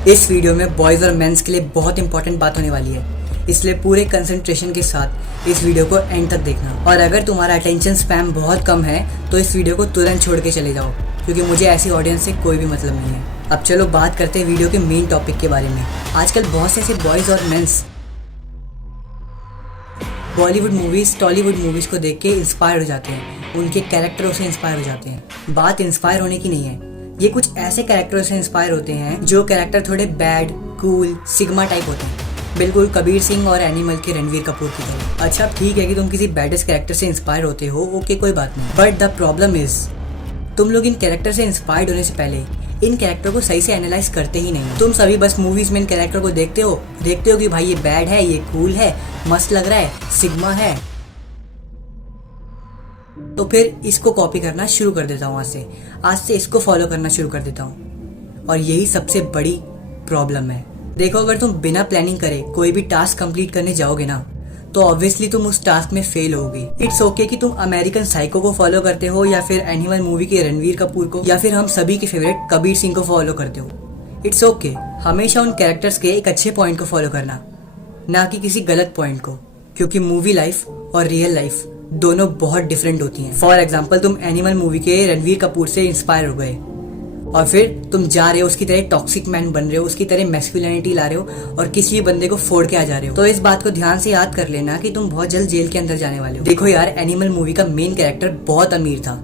इस वीडियो में बॉयज़ और मेंस के लिए बहुत इंपॉर्टेंट बात होने वाली है, इसलिए पूरे कंसंट्रेशन के साथ इस वीडियो को एंड तक देखना। और अगर तुम्हारा अटेंशन स्पैम बहुत कम है तो इस वीडियो को तुरंत छोड़ के चले जाओ, क्योंकि मुझे ऐसी ऑडियंस से कोई भी मतलब नहीं है। अब चलो बात करते हैं वीडियो के मेन टॉपिक के बारे में। आजकल बहुत से ऐसे बॉयज़ और mens Bollywood movies, Tollywood movies को देख के इंस्पायर हो जाते हैं, उनके कैरेक्टरों से इंस्पायर हो जाते हैं। बात इंस्पायर होने की नहीं है, ये कुछ ऐसे कैरेक्टरों से इंस्पायर होते हैं जो कैरेक्टर थोड़े बैड, कूल, सिग्मा टाइप होते हैं, बिल्कुल कबीर सिंह और एनिमल के रणवीर कपूर की तरह। अच्छा ठीक है कि तुम किसी बैडेस्ट कैरेक्टर से इंस्पायर होते हो, ओके कोई बात नहीं, बट द प्रॉब्लम इज तुम लोग इन कैरेक्टर से इंस्पायर्ड होने से पहले इन कैरेक्टर को सही से एनालाइज करते ही नहीं। तुम सभी बस मूवीज में इन कैरेक्टर को देखते हो कि भाई ये बैड है, ये कूल है, मस्त लग रहा है, सिग्मा है, तो फिर इसको कॉपी करना शुरू कर देता हूँ। आज से इसको फॉलो करना शुरू कर देता हूँ, और यही सबसे बड़ी प्रॉब्लम है। देखो, अगर तुम बिना प्लानिंग करे कोई भी टास्क कंप्लीट करने जाओगे ना, तो ऑब्वियसली तुम उस टास्क में फेल होगी। इट्स ओके कि तुम अमेरिकन साइको को फॉलो करते हो, या फिर एनिमल मूवी के रणवीर कपूर को, या फिर हम सभी के फेवरेट कबीर सिंह को फॉलो करते हो। इट्स ओके, हमेशा उन कैरेक्टर्स के एक अच्छे पॉइंट को फॉलो करना, ना कि किसी गलत पॉइंट को, क्योंकि मूवी लाइफ और रियल लाइफ दोनों बहुत डिफरेंट होती हैं। फॉर एग्जाम्पल, तुम एनिमल मूवी के रणवीर कपूर से इंस्पायर हो गए और फिर तुम जा रहे हो उसकी तरह टॉक्सिक मैन बन रहे हो, उसकी तरह मैस्कुलिनिटी ला रहे हो और किसी भी बंदे को फोड़ के आ जा रहे हो, तो इस बात को ध्यान से याद कर लेना कि तुम बहुत जल्द जेल के अंदर जाने वाले हो। देखो यार, एनिमल मूवी का मेन कैरेक्टर बहुत अमीर था,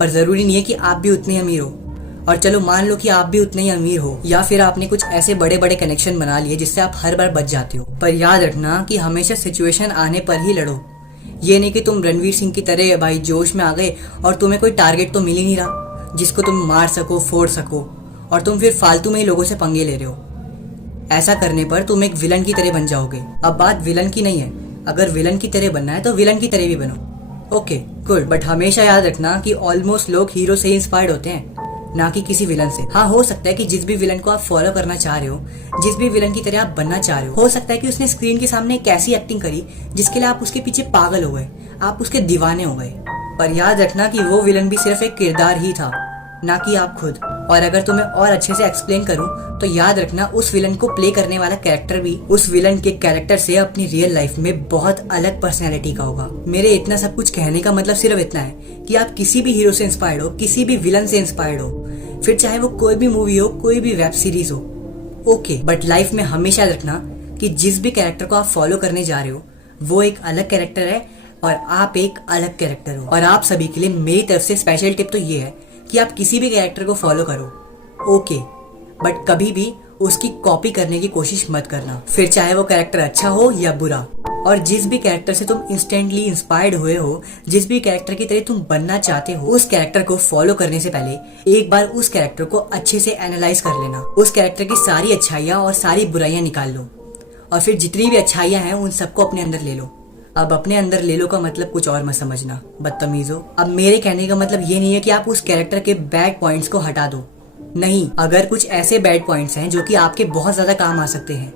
पर जरूरी नहीं है कि आप भी उतने अमीर हो। और चलो मान लो कि आप भी उतने ही अमीर हो, या फिर आपने कुछ ऐसे बड़े बड़े कनेक्शन बना लिए जिससे आप हर बार बच जाते हो, पर याद रखना कि हमेशा सिचुएशन आने पर ही लड़ो। ये नहीं कि तुम रणवीर सिंह की तरह भाई जोश में आ गए और तुम्हें कोई टारगेट तो मिल ही नहीं रहा जिसको तुम मार सको, फोड़ सको, और तुम फिर फालतू में ही लोगों से पंगे ले रहे हो। ऐसा करने पर तुम एक विलन की तरह बन जाओगे। अब बात विलन की नहीं है, अगर विलन की तरह बनना है तो विलन की तरह भी बनो, ओके गुड, बट हमेशा याद रखना कि ऑलमोस्ट लोग हीरो से ही इंस्पायर्ड होते हैं, ना कि किसी विलन से। हाँ, हो सकता है कि जिस भी विलन को आप फॉलो करना चाह रहे हो, जिस भी विलन की तरह आप बनना चाह रहे हो सकता है कि उसने स्क्रीन के सामने एक ऐसी एक्टिंग करी जिसके लिए आप उसके पीछे पागल हो गए, आप उसके दीवाने हो गए। पर याद रखना कि वो विलन भी सिर्फ एक किरदार ही था, ना कि आप खुद। और अगर तुम्हें और अच्छे से एक्सप्लेन करूं तो याद रखना, उस विलन को प्ले करने वाला कैरेक्टर भी उस विलन के कैरेक्टर से अपनी रियल लाइफ में बहुत अलग पर्सनैलिटी का होगा। मेरे इतना सब कुछ कहने का मतलब सिर्फ इतना है कि आप किसी भी हीरो से इंस्पायर्ड हो, किसी भी विलन से इंस्पायर्ड हो, फिर चाहे वो कोई भी मूवी हो, कोई भी वेब सीरीज हो, ओके, बट लाइफ में हमेशा रखना कि जिस भी कैरेक्टर को आप फॉलो करने जा रहे हो वो एक अलग कैरेक्टर है और आप एक अलग कैरेक्टर हो। और आप सभी के लिए मेरी तरफ से स्पेशल टिप तो ये है कि आप किसी भी कैरेक्टर को फॉलो करो, ओके, बट कभी भी उसकी कॉपी करने की कोशिश मत करना, फिर चाहे वो कैरेक्टर अच्छा हो या बुरा। और जिस भी कैरेक्टर से तुम इंस्टेंटली इंस्पायर्ड हुए हो, जिस भी कैरेक्टर की तरह तुम बनना चाहते हो, उस कैरेक्टर को फॉलो करने से पहले एक बार उस कैरेक्टर को अच्छे से एनालाइज कर लेना। उस कैरेक्टर की सारी अच्छाइयाँ और सारी बुराइयां निकाल लो, और फिर जितनी भी अच्छाइयाँ हैं उन सबको अपने अंदर ले लो। अब अपने अंदर ले लो का मतलब कुछ और मत समझना, बदतमीजो। अब मेरे कहने का मतलब ये नहीं है कि आप उस कैरेक्टर के बैड पॉइंट्स को हटा दो, नहीं। अगर कुछ ऐसे बैड पॉइंट्स हैं जो कि आपके बहुत ज्यादा काम आ सकते हैं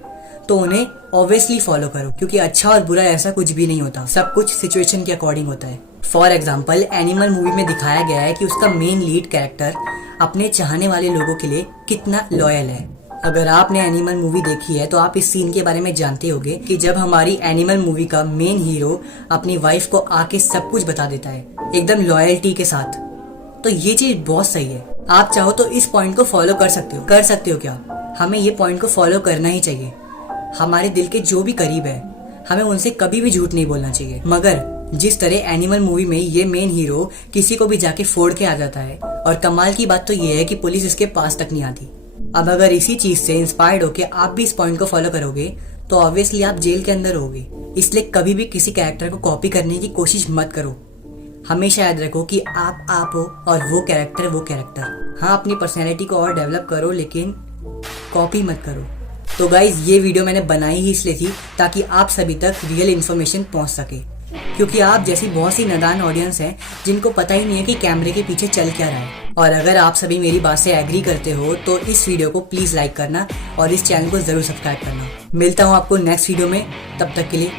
तो उन्हें ऑब्वियसली फॉलो करो, क्योंकि अच्छा और बुरा ऐसा कुछ भी नहीं होता, सब कुछ सिचुएशन के अकॉर्डिंग होता है। फॉर एग्जाम्पल, एनिमल मूवी में दिखाया गया है कि उसका मेन लीड कैरेक्टर अपने चाहने वाले लोगों के लिए कितना लॉयल है। अगर आपने एनिमल मूवी देखी है तो आप इस सीन के बारे में जानते होंगे कि जब हमारी एनिमल मूवी का मेन हीरो अपनी वाइफ को आके सब कुछ बता देता है एकदम लॉयल्टी के साथ, तो ये चीज बहुत सही है। आप चाहो तो इस पॉइंट को फॉलो कर सकते हो क्या? हमें ये पॉइंट को फॉलो करना ही चाहिए। हमारे दिल के जो भी करीब है हमें उनसे कभी भी झूठ नहीं बोलना चाहिए। मगर जिस तरह एनिमल मूवी में ये मेन हीरो किसी को भी जाके फोड़ के आ जाता है, और कमाल की बात तो ये है कि पुलिस इसके पास तक नहीं आती। अब अगर इसी चीज से इंस्पायर्ड होके आप भी इस पॉइंट को फॉलो करोगे तो ऑब्वियसली आप जेल के अंदर होगे। इसलिए कभी भी किसी कैरेक्टर को कॉपी करने की कोशिश मत करो। हमेशा याद रखो कि आप हो और वो कैरेक्टर। हाँ, अपनी पर्सनैलिटी को और डेवलप करो, लेकिन कॉपी मत करो। तो गाइज, ये वीडियो मैंने बनाई ही इसलिए थी ताकि आप सभी तक रियल इन्फॉर्मेशन पहुंच सके, क्योंकि आप जैसी बहुत सी नादान ऑडियंस है जिनको पता ही नहीं है कि कैमरे के पीछे चल क्या रहा है। और अगर आप सभी मेरी बात से एग्री करते हो तो इस वीडियो को प्लीज लाइक करना और इस चैनल को जरूर सब्सक्राइब करना। मिलता हूँ आपको नेक्स्ट वीडियो में, तब तक के लिए